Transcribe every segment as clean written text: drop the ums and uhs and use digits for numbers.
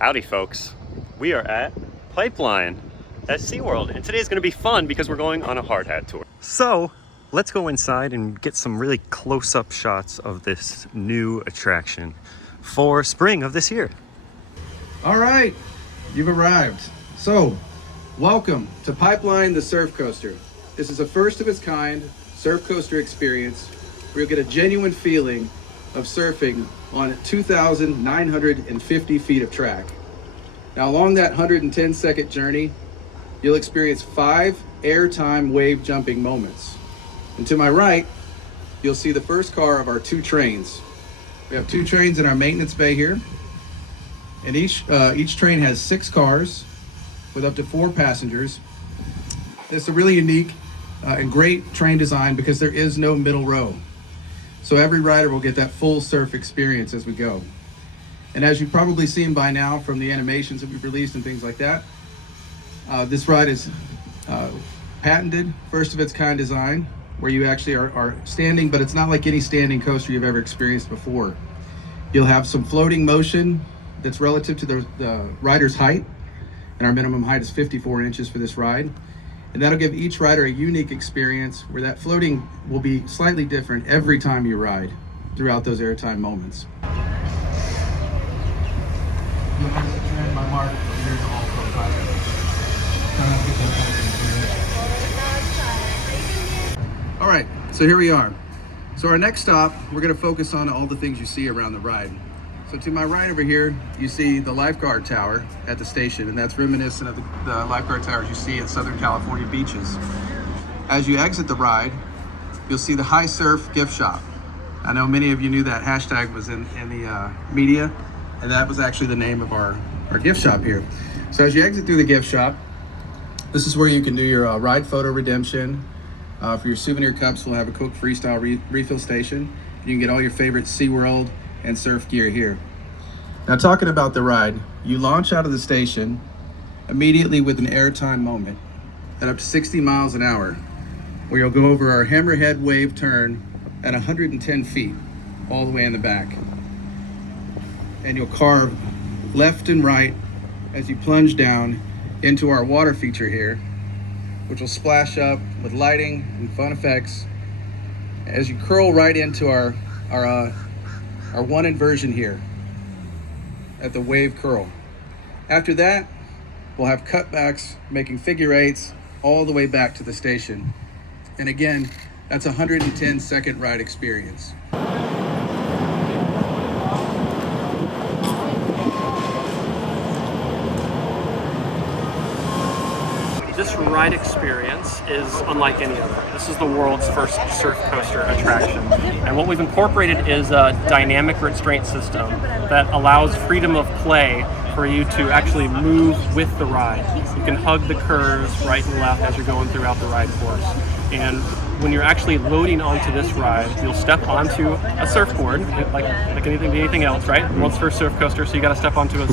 Howdy folks, we are at Pipeline at SeaWorld, and today's going to be fun because we're going on a hard hat tour. So let's go inside and get some really close-up shots of this new attraction for spring of this year. All right, you've arrived. So welcome to Pipeline the Surf Coaster. This is a first of its kind surf coaster experience where you'll get a genuine feeling of surfing on 2,950 feet of track. Now along that 110-second journey, you'll experience 5 airtime wave jumping moments. And to my right, you'll see the first car of our 2 trains. We have 2 trains in our maintenance bay here, and each train has 6 cars with up to 4 passengers. It's a really unique and great train design because there is no middle row. So every rider will get that full surf experience as we go. And as you've probably seen by now from the animations that we've released and things like that, this ride is patented, first of its kind design, where you actually are standing, but it's not like any standing coaster you've ever experienced before. You'll have some floating motion that's relative to the rider's height, and our minimum height is 54 inches for this ride. And that'll give each rider a unique experience where that floating will be slightly different every time you ride throughout those airtime moments. All right, so here we are. So our next stop, we're gonna focus on all the things you see around the ride. So to my right over here, you see the lifeguard tower at the station, and that's reminiscent of the lifeguard towers you see at Southern California beaches. As you exit the ride, you'll see the High Surf gift shop. I know many of you knew that hashtag was in the media, and that was actually the name of our gift shop here. So as you exit through the gift shop, this is where you can do your ride photo redemption. For your souvenir cups, we'll have a Coke Freestyle refill station. You can get all your favorite SeaWorld and surf gear here. Now talking about the ride, you launch out of the station immediately with an airtime moment at up to 60 miles an hour, where you'll go over our hammerhead wave turn at 110 feet, all the way in the back. And you'll carve left and right as you plunge down into our water feature here, which will splash up with lighting and fun effects as you curl right into our one inversion here at the wave curl. After that, we'll have cutbacks making figure eights all the way back to the station. And again, that's a 110-second ride experience. This ride experience is unlike any other. This is the world's first surf coaster attraction. And what we've incorporated is a dynamic restraint system that allows freedom of play for you to actually move with the ride. You can hug the curves right and left as you're going throughout the ride course. And when you're actually loading onto this ride, you'll step onto a surfboard, like anything else, right? The world's first surf coaster, so you got to step onto a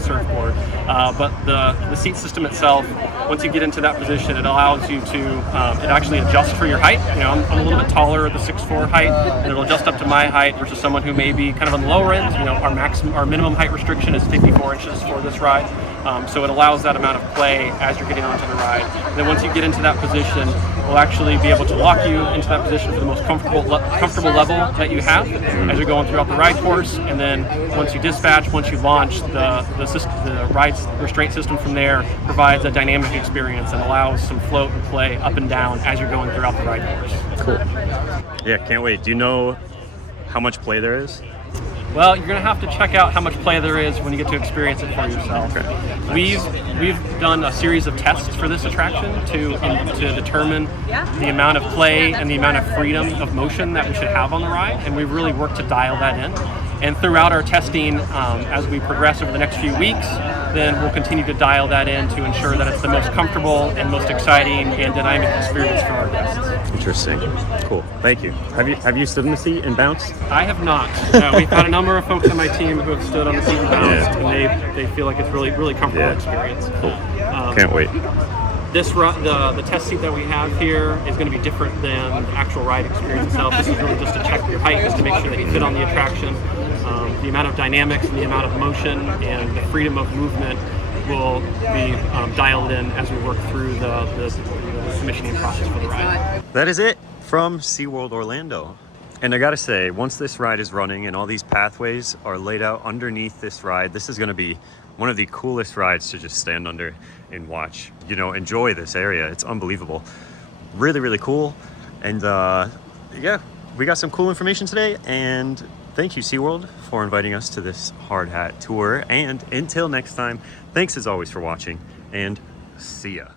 surfboard. But the seat system itself, once you get into that position, it allows you to it actually adjusts for your height. You know, I'm a little bit taller, the 6'4" height, and it'll adjust up to my height versus someone who may be kind of on the lower end. You know, our minimum height restriction is 54 inches for this ride. So it allows that amount of play as you're getting onto the ride. And then once you get into that position, we'll actually be able to lock you into that position for the most comfortable level that you have as you're going throughout the ride course. And then once you dispatch, once you launch, the ride restraint system from there provides a dynamic experience and allows some float and play up and down as you're going throughout the ride course. Cool. Yeah, can't wait. Do you know how much play there is? Well, you're going to have to check out how much play there is when you get to experience it for yourself. Okay. We've done a series of tests for this attraction to determine the amount of play and the amount of freedom of motion that we should have on the ride, and we've really worked to dial that in. And throughout our testing, as we progress over the next few weeks, then we'll continue to dial that in to ensure that it's the most comfortable and most exciting and dynamic experience for our guests. Interesting. Cool. Thank you. Have you stood in the seat and bounced? I have not. We've had a number of folks on my team who have stood on the seat and bounced, and they feel like it's really comfortable experience. Cool. Can't wait. The test seat that we have here is going to be different than the actual ride experience itself. This is really just to check your height, just to make sure that you fit on the attraction. The amount of dynamics and the amount of motion and the freedom of movement will be dialed in as we work through the commissioning process for the ride. That is it from SeaWorld Orlando. And I gotta say, once this ride is running and all these pathways are laid out underneath this ride, this is gonna be one of the coolest rides to just stand under and watch, you know, enjoy this area. It's unbelievable. Really, really cool. And yeah, we got some cool information today, and thank you, SeaWorld, for inviting us to this hard hat tour. And until next time, thanks as always for watching, and see ya.